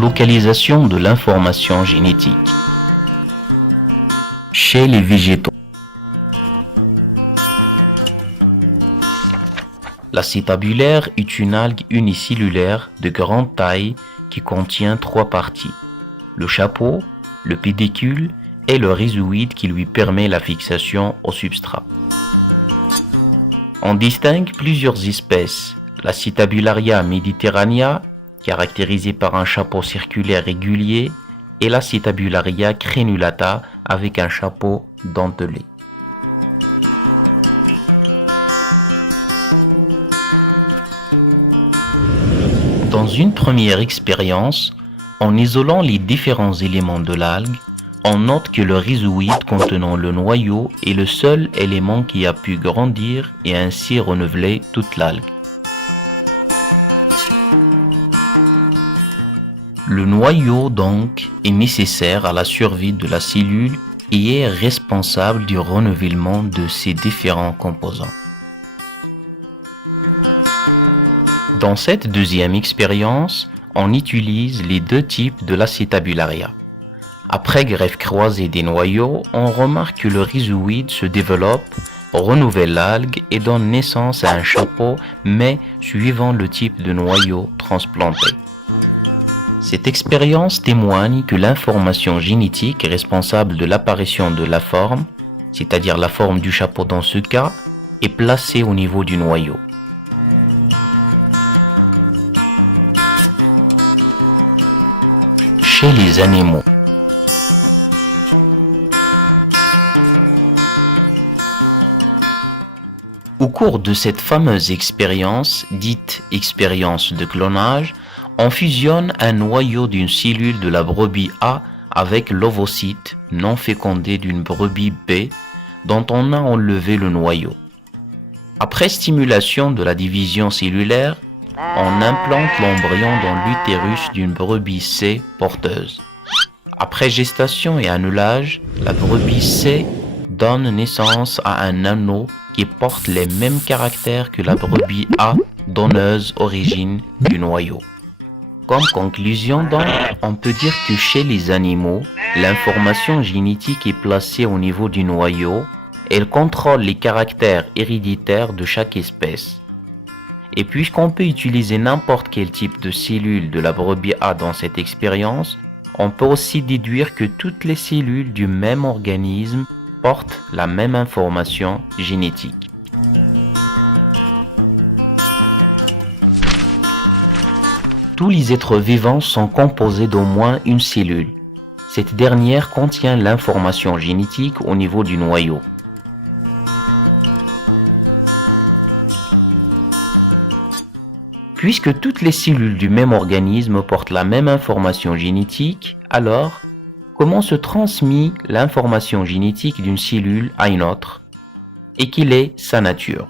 Localisation de l'information génétique. Chez les végétaux, l'acétabulaire est une algue unicellulaire de grande taille qui contient 3 parties: le chapeau, le pédicule et le rhizoïde qui lui permet la fixation au substrat. On distingue plusieurs espèces: l'Acétabularia mediterranea, caractérisée par un chapeau circulaire régulier, et l'Acétabularia crenulata avec un chapeau dentelé. Dans une première expérience, en isolant les différents éléments de l'algue, on note que le rhizoïde contenant le noyau est le seul élément qui a pu grandir et ainsi renouveler toute l'algue. Le noyau donc est nécessaire à la survie de la cellule et est responsable du renouvellement de ses différents composants. Dans cette deuxième expérience, on utilise les 2 types de l'Acétabularia. Après greffe croisée des noyaux, on remarque que le rhizoïde se développe, renouvelle l'algue et donne naissance à un chapeau, mais suivant le type de noyau transplanté. Cette expérience témoigne que l'information génétique responsable de l'apparition de la forme, c'est-à-dire la forme du chapeau dans ce cas, est placée au niveau du noyau. Chez les animaux, au cours de cette fameuse expérience, dite expérience de clonage, on fusionne un noyau d'une cellule de la brebis A avec l'ovocyte non fécondé d'une brebis B dont on a enlevé le noyau. Après stimulation de la division cellulaire, on implante l'embryon dans l'utérus d'une brebis C porteuse. Après gestation et annulage, la brebis C donne naissance à un anneau qui porte les mêmes caractères que la brebis A, donneuse origine du noyau. Comme conclusion donc, on peut dire que chez les animaux, l'information génétique est placée au niveau du noyau. Elle contrôle les caractères héréditaires de chaque espèce. Et puisqu'on peut utiliser n'importe quel type de cellule de la brebis A dans cette expérience, on peut aussi déduire que toutes les cellules du même organisme portent la même information génétique. Tous les êtres vivants sont composés d'au moins une cellule. Cette dernière contient l'information génétique au niveau du noyau. Puisque toutes les cellules du même organisme portent la même information génétique, alors, comment se transmet l'information génétique d'une cellule à une autre? Et quelle est sa nature?